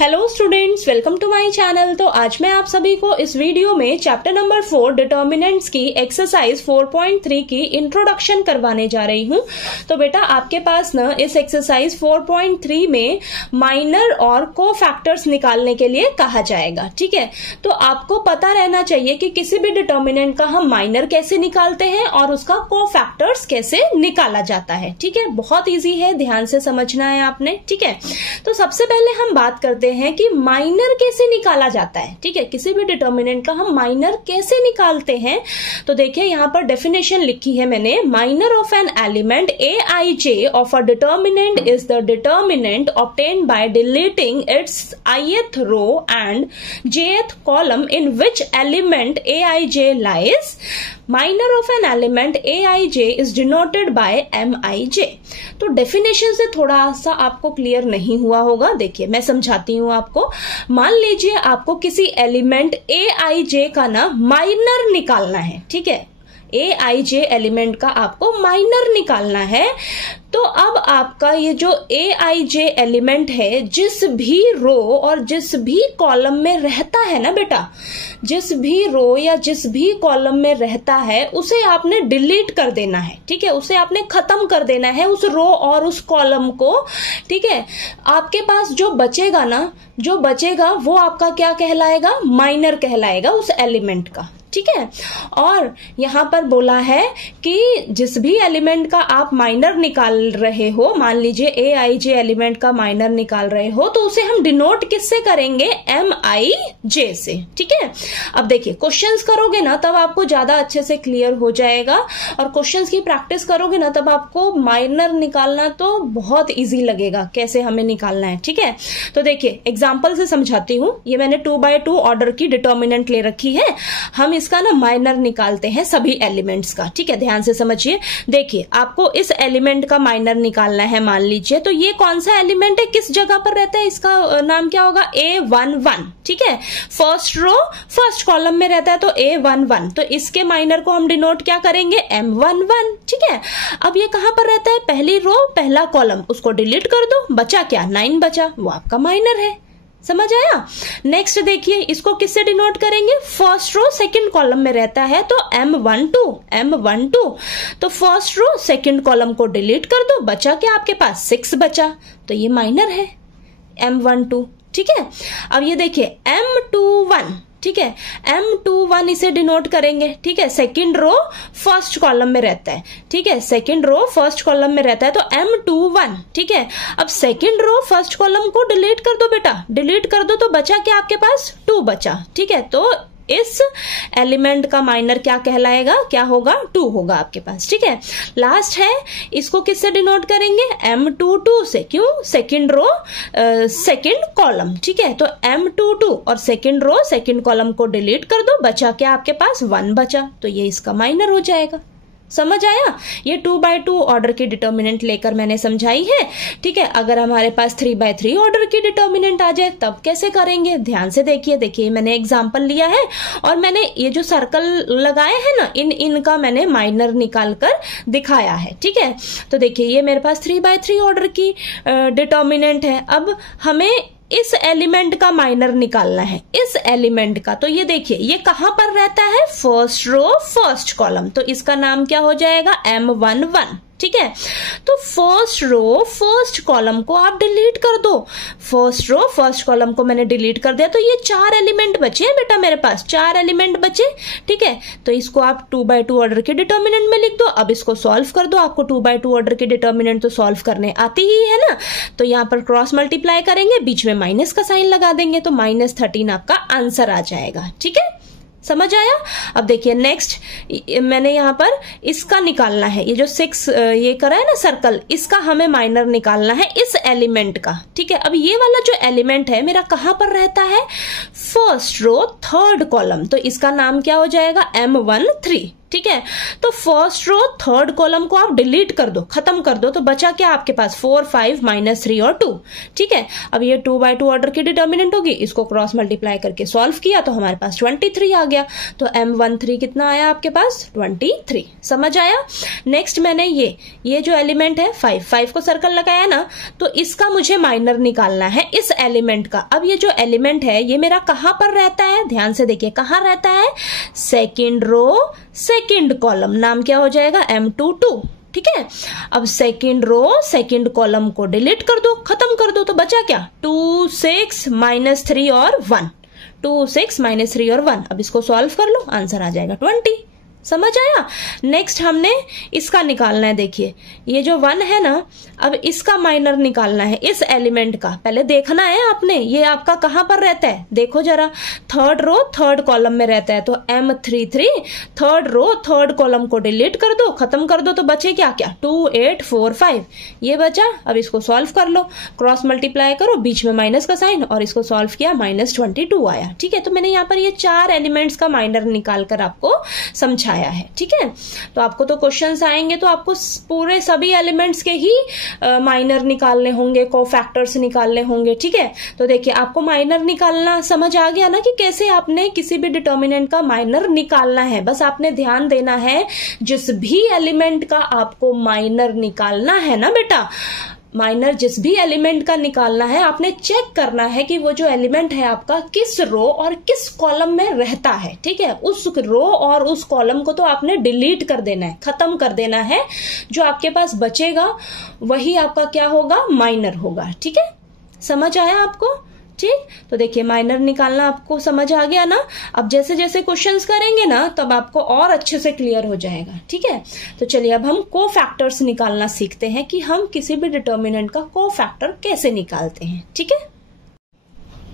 Hello students, welcome to my channel. तो आज मैं आप सभी को इस वीडियो में चैप्टर नंबर 4 डिटर्मिनेंट्स की एक्सरसाइज 4.3 की इंट्रोडक्शन करवाने जा रही हूं। तो बेटा आपके पास ना इस एक्सरसाइज 4.3 में माइनर और को फैक्टर्स निकालने के लिए कहा जाएगा। ठीक है, तो आपको पता रहना चाहिए कि किसी भी डिटर्मिनेंट का हम माइनर कैसे निकालते हैं और उसका को फैक्टर्स कैसे निकाला जाता है। ठीक है, बहुत ईजी है, ध्यान से समझना है आपने। ठीक है, तो सबसे पहले हम बात करते हैं कि माइनर कैसे निकाला जाता है। ठीक है, किसी भी डिटर्मिनेंट का हम माइनर कैसे निकालते हैं। तो देखिए यहां पर डेफिनेशन लिखी है मैंने। Minor of an element aij of a determinant is the determinant obtained by deleting its ith row and jth column in which element aij lies. Minor of an element aij is denoted by mij। तो definition से थोड़ा सा आपको clear नहीं हुआ होगा, देखिए मैं समझाती हूं आपको। मान लीजिए आपको किसी एलिमेंट aij का ना माइनर निकालना है। ठीक है, aij एलिमेंट का आपको माइनर निकालना है। तो अब आपका ये जो aij एलिमेंट है, जिस भी रो और जिस भी कॉलम में रहता है ना बेटा, जिस भी रो या जिस भी कॉलम में रहता है उसे आपने डिलीट कर देना है। ठीक है, उसे आपने खत्म कर देना है, उस रो और उस कॉलम को। ठीक है, आपके पास जो बचेगा ना, जो बचेगा वो आपका क्या कहलाएगा? माइनर कहलाएगा उस एलिमेंट का। ठीक है, और यहां पर बोला है कि जिस भी एलिमेंट का आप माइनर निकाल रहे हो, मान लीजिए aij एलिमेंट का माइनर निकाल रहे हो, तो उसे हम डिनोट किससे करेंगे? mij से। ठीक है, अब देखिए क्वेश्चंस करोगे ना तब आपको ज्यादा अच्छे से क्लियर हो जाएगा, और क्वेश्चंस की प्रैक्टिस करोगे ना तब आपको माइनर निकालना तो बहुत इजी लगेगा, कैसे हमें निकालना है। ठीक है, तो देखिए एग्जाम्पल से समझाती हूं। ये मैंने 2x2 ऑर्डर की डिटर्मिनेंट ले रखी है, हम इसका ना माइनर निकालते हैं सभी एलिमेंट्स का। ठीक है, ध्यान से समझिए। देखिए आपको इस एलिमेंट का माइनर निकालना है। मान लीजिए तो ये कौन सा एलिमेंट है, किस जगह पर रहता है, इसका नाम क्या होगा? A11। ठीक है, फर्स्ट रो फर्स्ट कॉलम में रहता है तो A11, तो इसके माइनर को हम डिनोट क्या करेंगे? M11। ठीक है, अब ये कहां पर रहता है? पहली रो पहला कॉलम, उसको डिलीट कर दो, बचा क्या? 9 बचा, वो आपका माइनर है। समझ आया? नेक्स्ट देखिए, इसको किससे डिनोट करेंगे? फर्स्ट रो सेकंड कॉलम में रहता है तो M12। तो फर्स्ट रो सेकंड कॉलम को डिलीट कर दो, बचा क्या आपके पास? 6 बचा, तो ये माइनर है M12। ठीक है, अब ये देखिए M21। ठीक है, M21 इसे डिनोट करेंगे। ठीक है, सेकंड रो फर्स्ट कॉलम में रहता है। ठीक है, सेकंड रो फर्स्ट कॉलम में रहता है तो M21। ठीक है, अब सेकंड रो फर्स्ट कॉलम को डिलीट कर दो बेटा, डिलीट कर दो, तो बचा क्या आपके पास? 2 बचा। ठीक है, तो इस एलिमेंट का माइनर क्या कहलाएगा? क्या होगा? 2 होगा आपके पास। ठीक है, लास्ट है, इसको किससे डिनोट करेंगे? M22 से। क्यों? Second row second column. ठीक है, तो M22 और सेकंड रो सेकंड कॉलम को डिलीट कर दो, बचा क्या आपके पास? 1 बचा, तो ये इसका माइनर हो जाएगा। समझ आया? ये 2x2 ऑर्डर की डिटर्मिनेंट लेकर मैंने समझाई है। ठीक है, अगर हमारे पास 3x3 ऑर्डर की डिटर्मिनेंट आ जाए तब कैसे करेंगे? ध्यान से देखिए। देखिए मैंने एग्जांपल लिया है और मैंने ये जो सर्कल लगाए हैं ना, इनका मैंने माइनर निकाल कर दिखाया है। ठीक है, तो देखिए ये मेरे पास 3x3 ऑर्डर की डिटर्मिनेंट है। अब हमें इस एलिमेंट का माइनर निकालना है, इस एलिमेंट का। तो ये देखिए ये कहां पर रहता है? फर्स्ट रो फर्स्ट कॉलम, तो इसका नाम क्या हो जाएगा? M11। ठीक है, तो फर्स्ट रो फर्स्ट कॉलम को आप डिलीट कर दो। फर्स्ट रो फर्स्ट कॉलम को मैंने डिलीट कर दिया, तो ये 4 एलिमेंट बचे हैं बेटा, मेरे पास 4 एलिमेंट बचे। ठीक है, तो इसको आप 2x2 ऑर्डर के डिटर्मिनेंट में लिख दो। अब इसको सॉल्व कर दो, आपको 2x2 ऑर्डर के डिटर्मिनेंट तो सॉल्व करने आती ही है ना। तो यहां पर क्रॉस मल्टीप्लाई करेंगे, बीच में माइनस का साइन लगा देंगे, तो -13 आपका आंसर आ जाएगा। ठीक है, समझ आया? अब देखिए नेक्स्ट, मैंने यहां पर इसका निकालना है, ये जो 6 ये करा है ना सर्कल, इसका हमें माइनर निकालना है इस एलिमेंट का। ठीक है, अब ये वाला जो एलिमेंट है मेरा कहां पर रहता है? फर्स्ट रो थर्ड कॉलम, तो इसका नाम क्या हो जाएगा? M13। ठीक है। तो फर्स्ट रो थर्ड कॉलम को आप डिलीट कर दो, खत्म कर दो, तो बचा क्या आपके पास 4 5 -3 और 2, ठीक है। अब ये 2 by 2 ऑर्डर की डिटर्मिनेंट होगी, इसको क्रॉस मल्टीप्लाई करके सॉल्व किया तो हमारे पास 23 आ गया। तो M13 कितना आया आपके पास 23, समझ आया। नेक्स्ट मैंने ये जो एलिमेंट है 5 को सर्कल लगाया ना, तो इसका मुझे माइनर निकालना है इस एलिमेंट का। अब ये जो एलिमेंट है ये मेरा कहां पर रहता है, ध्यान से देखिए कहां रहता है, सेकेंड रो सेकेंड कॉलम, नाम क्या हो जाएगा M22, ठीक है। अब सेकेंड रो सेकेंड कॉलम को डिलीट कर दो, खत्म कर दो, तो बचा क्या 2 6 -3 और 1, 2 6 -3 और 1। अब इसको सॉल्व कर लो, आंसर आ जाएगा 20, समझ आया। नेक्स्ट हमने इसका निकालना है, देखिए ये जो 1 है ना, अब इसका माइनर निकालना है इस एलिमेंट का। पहले देखना है आपने ये आपका कहां पर रहता है, देखो जरा, थर्ड रो थर्ड कॉलम में रहता है, तो M33 third row third column को डिलीट कर दो, खत्म कर दो, तो बचे क्या 2 8 4 5, ये बचा। अब इसको सॉल्व कर लो, क्रॉस मल्टीप्लाई करो, बीच में माइनस का साइन, और इसको सॉल्व किया -22 आया, ठीक है। तो मैंने यहाँ पर ये 4 एलिमेंट्स का माइनर निकाल कर आपको समझाया है, ठीक है। तो आपको तो क्वेश्चंस आएंगे तो आपको पूरे सभी एलिमेंट्स के ही माइनर निकालने होंगे, कोफैक्टर्स निकालने होंगे, ठीक है। तो देखिए आपको माइनर निकालना समझ आ गया ना कि कैसे आपने किसी भी डिटर्मिनेंट का माइनर निकालना है। बस आपने ध्यान देना है जिस भी एलिमेंट का आपको माइनर निकालना है ना बेटा, माइनर जिस भी एलिमेंट का निकालना है, आपने चेक करना है कि वो जो एलिमेंट है आपका किस रो और किस कॉलम में रहता है, ठीक है। उस रो और उस कॉलम को तो आपने डिलीट कर देना है, खत्म कर देना है। जो आपके पास बचेगा वही आपका क्या होगा, माइनर होगा, ठीक है। समझ आया आपको, ठीक। तो देखिए माइनर निकालना आपको समझ आ गया ना। अब जैसे जैसे क्वेश्चंस करेंगे ना तब आपको और अच्छे से क्लियर हो जाएगा, ठीक है। तो चलिए अब हम कोफैक्टर्स निकालना सीखते हैं कि हम किसी भी डिटर्मिनेंट का कोफैक्टर कैसे निकालते हैं, ठीक है।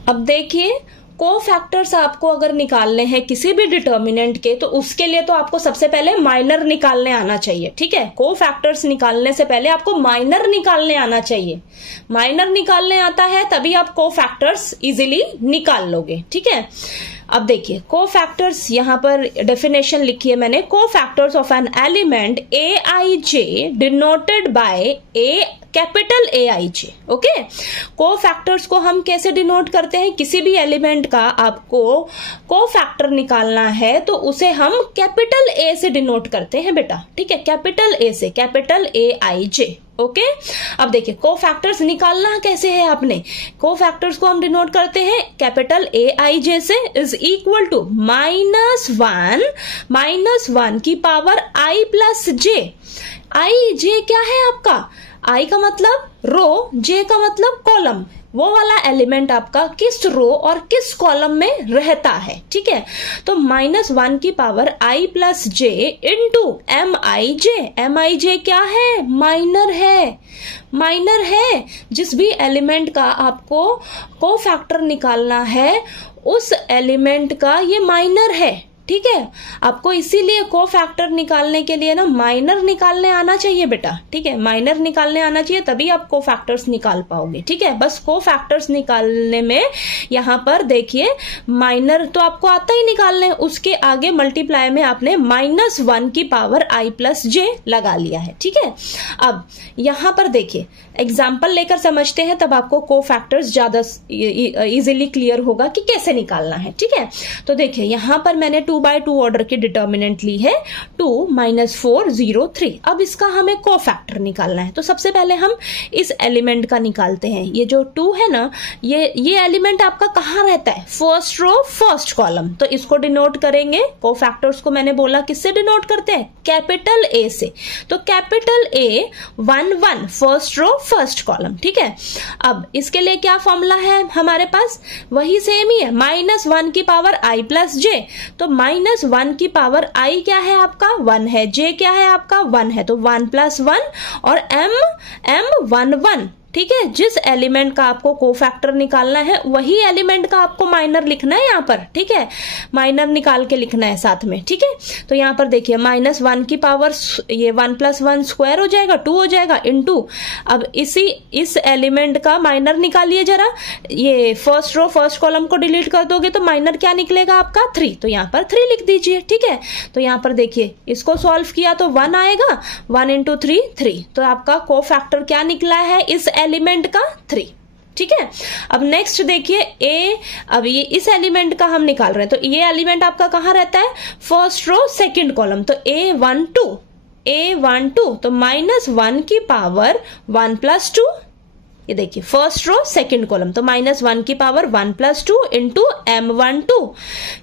अब देखिए कोफैक्टर्स आपको अगर निकालने हैं किसी भी डिटर्मिनेंट के, तो उसके लिए तो आपको सबसे पहले माइनर निकालने आना चाहिए, ठीक है। कोफैक्टर्स निकालने से पहले आपको माइनर निकालने आना चाहिए। माइनर निकालने आता है तभी आप कोफैक्टर्स इजीली निकाल लोगे, ठीक है। अब देखिए कोफैक्टर्स, यहां पर डेफिनेशन लिखी है मैंने, cofactors of an element AIJ denoted by capital AIJ, okay. Cofactors को हम कैसे डिनोट करते हैं, किसी भी एलिमेंट का आपको कोफैक्टर निकालना है तो उसे हम कैपिटल A से डिनोट करते हैं बेटा, ठीक है, कैपिटल A से, कैपिटल AIJ, ओके। अब देखिए कोफैक्टर्स निकालना कैसे है, आपने कोफैक्टर्स को हम डिनोट करते हैं कैपिटल AIJ से, इज इक्वल टू -1 की power I plus J। I क्या है आपका, I का मतलब रो, J का मतलब कॉलम, वो वाला एलिमेंट आपका किस रो और किस कॉलम में रहता है, ठीक है। तो -1 की power I plus J into MIJ क्या है, माइनर है, माइनर है। जिस भी एलिमेंट का आपको कोफैक्टर निकालना है उस एलिमेंट का ये माइनर है, ठीक है। आपको इसीलिए कोफैक्टर निकालने के लिए ना माइनर निकालने आना चाहिए बेटा, ठीक है, माइनर निकालने आना चाहिए तभी आप कोफैक्टर्स निकाल पाओगे, ठीक है। बस कोफैक्टर्स निकालने में यहाँ पर देखिए माइनर तो आपको आता ही निकालने, उसके आगे मल्टीप्लाई में आपने -1 की पावर I प्लस J लगा लिया है, ठीक है। अब यहाँ पर देखिए एग्जाम्पल लेकर समझते हैं तब आपको कोफैक्टर्स ज्यादा इजीली क्लियर होगा कि कैसे निकालना है, ठीक है। तो देखिए यहाँ पर मैंने 2 by 2 ऑर्डर की डिटर्मिनेंट ली है 2 -4 0 3। अब इसका हमें कोफैक्टर निकालना है, तो सबसे पहले हम इस एलिमेंट का निकालते हैं। ये जो 2 है ना, ये एलिमेंट आपका कहाँ रहता है, फर्स्ट रो फर्स्ट कॉलम, तो इसको डिनोट करेंगे, कोफैक्टर्स को मैंने बोला किससे डिनोट करते हैं, कैपिटल A से। तो capital A 1 1 first row first column, ठीक है। अब इसके लिए क्या फॉर्मूला है हमारे पास, वही सेम ही है, -1 की पावर I प्लस J। तो -1 की पावर I क्या है आपका 1 है, J क्या है आपका 1 है, तो 1 + 1 और M 1 1, ठीक है, जिस एलिमेंट का आपको कोफैक्टर निकालना है वही एलिमेंट का आपको माइनर लिखना है यहाँ पर, ठीक है, माइनर निकाल के लिखना है साथ में, ठीक है। तो यहाँ पर देखिए -1 की पावर ये 1 + 1 स्क्वायर हो जाएगा, 2 हो जाएगा, इनटू अब इस एलिमेंट का माइनर निकालिए जरा, ये फर्स्ट रो फर्स्ट कॉलम को डिलीट कर दोगे तो माइनर क्या निकलेगा आपका 3, तो यहाँ पर 3 लिख दीजिए, ठीक है। तो यहाँ पर देखिए इसको सॉल्व किया तो 1 आएगा, 1 × 3 3, तो आपका कोफैक्टर क्या निकला है इस एलिमेंट का 3, ठीक है। अब नेक्स्ट देखिए ए, अब ये इस एलिमेंट का हम निकाल रहे हैं, तो ये एलिमेंट आपका कहां रहता है, फर्स्ट रो सेकंड कॉलम, तो A12 तो -1 की पावर 1 + 2, ये देखिए फर्स्ट रो सेकंड कॉलम, तो -1 की पावर 1 + 2 इंटू M12,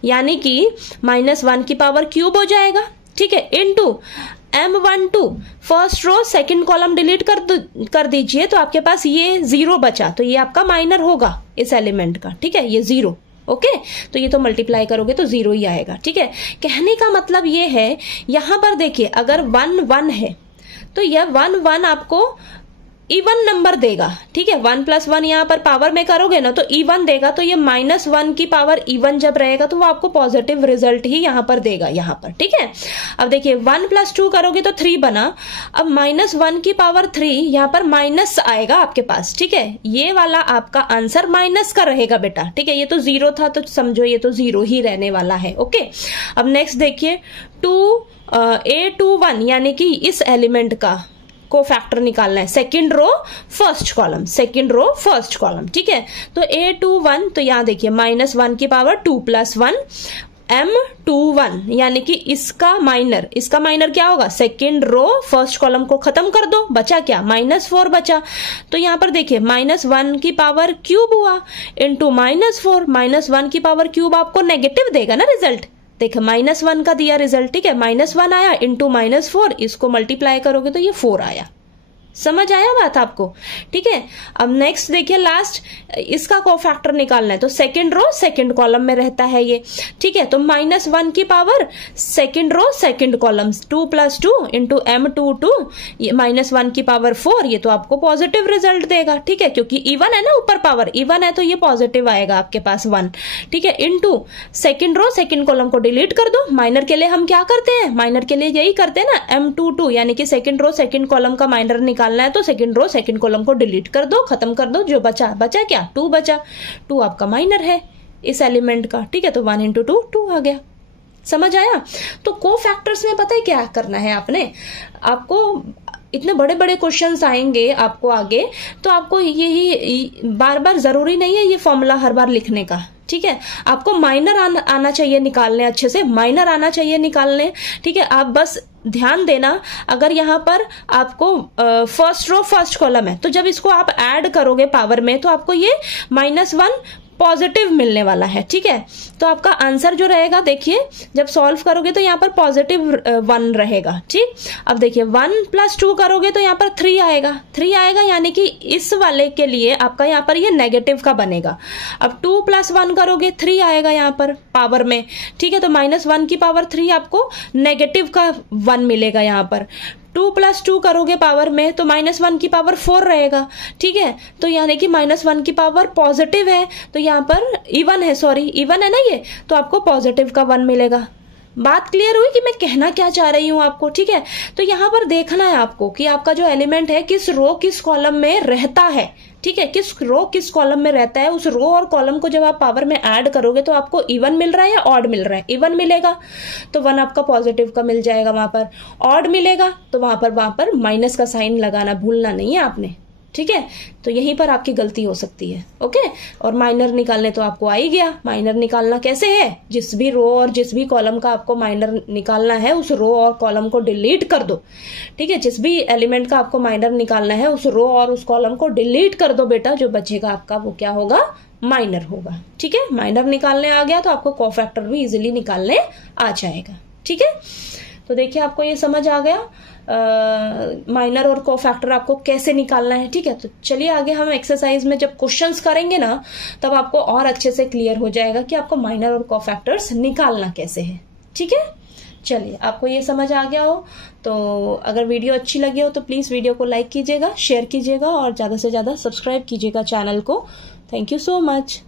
यानी कि -1 की पावर क्यूब हो जाएगा, ठीक है, into M12 first row second column delete कर दीजिए, तो आपके पास ये 0 बचा, तो ये आपका माइनर होगा इस एलिमेंट का, ठीक है, ये 0, ओके। तो ये तो मल्टीप्लाई करोगे तो 0 ही आएगा, ठीक है। कहने का मतलब ये है, यहां पर देखिए अगर 1 1 है तो यह 1 1 आपको इवन नंबर देगा, ठीक है, 1 + 1 यहाँ पर पावर में करोगे ना तो इवन देगा, तो ये -1 की पावर इवन जब रहेगा तो वो आपको पॉजिटिव रिजल्ट ही यहाँ पर देगा, यहाँ पर, ठीक है। अब देखिए 1 + 2 करोगे तो 3 बना, अब -1 की पावर 3 यहाँ पर माइनस आएगा आपके पास, ठीक है, ये वाला आपका आंसर माइनस का रहेगा बेटा, ठीक है। ये तो 0 था तो समझो ये तो 0 ही रहने वाला है, ओके। अब नेक्स्ट देखिए A21 यानी कि इस एलिमेंट का कोफैक्टर निकालना है, सेकंड रो फर्स्ट कॉलम, ठीक है। तो A21, तो यहां देखिए -1 की पावर 2 + 1 M21, यानी कि इसका माइनर क्या होगा, सेकंड रो फर्स्ट कॉलम को खत्म कर दो, बचा क्या, -4 बचा, तो यहां पर देखिए -1 की पावर क्यूब हुआ इंटू -4, -1 की पावर क्यूब आपको नेगेटिव देगा ना रिजल्ट, देखिए -1 का दिया रिजल्ट, ठीक है, -1 आया इंटू -4, इसको मल्टीप्लाई करोगे तो ये 4 आया, समझ आया बात आपको, ठीक है। अब नेक्स्ट देखिए लास्ट, इसका कोफैक्टर निकालना है, तो सेकंड रो सेकंड कॉलम में रहता है ये, ठीक है, तो -1 की power second row second column 2 + 2 into M22, ये -1 की पावर 4, ये तो आपको पॉजिटिव रिजल्ट देगा, ठीक है, क्योंकि इवन है ना, ऊपर पावर इवन है तो ये पॉजिटिव आएगा आपके पास 1, ठीक है, into second row second column को डिलीट कर दो, माइनर के लिए हम क्या करते हैं, माइनर के लिए यही करते हैं ना, M22 यानी कि सेकंड रो सेकंड कॉलम का माइनर निकालना है, तो सेकंड रो सेकंड कॉलम को डिलीट कर दो, खत्म कर दो, जो बचा क्या 2 बचा, 2 आपका माइनर है इस एलिमेंट का, ठीक है, तो 1 × 2 2 आ गया, समझ आया। तो कोफैक्टर्स में पता है क्या करना है आपको इतने बड़े बड़े क्वेश्चंस आएंगे आपको आगे, तो आपको यही बार बार जरूरी नहीं है ये फॉर्मूला हर बार लिखने का, ठीक है, आपको माइनर आना चाहिए निकालने, अच्छे से माइनर आना चाहिए निकालने, ठीक है। आप बस ध्यान देना, अगर यहाँ पर आपको फर्स्ट रो फर्स्ट कॉलम है तो जब इसको आप ऐड करोगे पावर में तो आपको ये -1 पॉजिटिव मिलने वाला है, ठीक है। तो आपका आंसर जो रहेगा देखिए जब सॉल्व करोगे तो यहाँ पर +1 रहेगा, ठीक। अब देखिए 1 + 2 करोगे तो यहाँ पर 3 आएगा, यानी कि इस वाले के लिए आपका यहाँ पर ये नेगेटिव का बनेगा। अब 2 + 1 करोगे 3 आएगा यहाँ पर पावर में, ठीक है, तो -1 की पावर 3 आपको नेगेटिव का 1 मिलेगा यहाँ पर। 2 + 2 करोगे पावर में तो -1 की पावर 4 रहेगा, ठीक है, तो यानी कि -1 की पावर पॉजिटिव है, तो यहाँ पर इवन है ना ये, तो आपको पॉजिटिव का 1 मिलेगा। बात क्लियर हुई कि मैं कहना क्या चाह रही हूं आपको, ठीक है। तो यहाँ पर देखना है आपको कि आपका जो एलिमेंट है किस रो किस कॉलम में रहता है, ठीक है, किस रो किस कॉलम में रहता है, उस रो और कॉलम को जब आप पावर में ऐड करोगे तो आपको इवन मिल रहा है या ऑड मिल रहा है, इवन मिलेगा तो 1 आपका पॉजिटिव का मिल जाएगा, वहां पर ऑड मिलेगा तो वहां पर माइनस का साइन लगाना भूलना नहीं है आपने, ठीक है। तो यहीं पर आपकी गलती हो सकती है, ओके। और माइनर निकालने तो आपको आ ही गया, माइनर निकालना कैसे है, जिस भी रो और जिस भी कॉलम का आपको माइनर निकालना है उस रो और कॉलम को डिलीट कर दो, ठीक है, जिस भी एलिमेंट का आपको माइनर निकालना है उस रो और उस कॉलम को डिलीट कर दो बेटा, जो बचेगा आपका वो क्या होगा, माइनर होगा, ठीक है। माइनर निकालने आ गया तो आपको कोफैक्टर भी इजिली निकालने आ जाएगा, ठीक है। तो देखिए आपको ये समझ आ गया माइनर और कोफैक्टर आपको कैसे निकालना है, ठीक है। तो चलिए आगे हम एक्सरसाइज में जब क्वेश्चंस करेंगे ना तब आपको और अच्छे से क्लियर हो जाएगा कि आपको माइनर और कोफैक्टर्स निकालना कैसे है, ठीक है। चलिए, आपको ये समझ आ गया हो तो अगर वीडियो अच्छी लगी हो तो प्लीज वीडियो को लाइक कीजिएगा, शेयर कीजिएगा और ज्यादा से ज्यादा सब्सक्राइब कीजिएगा चैनल को। Thank you so much.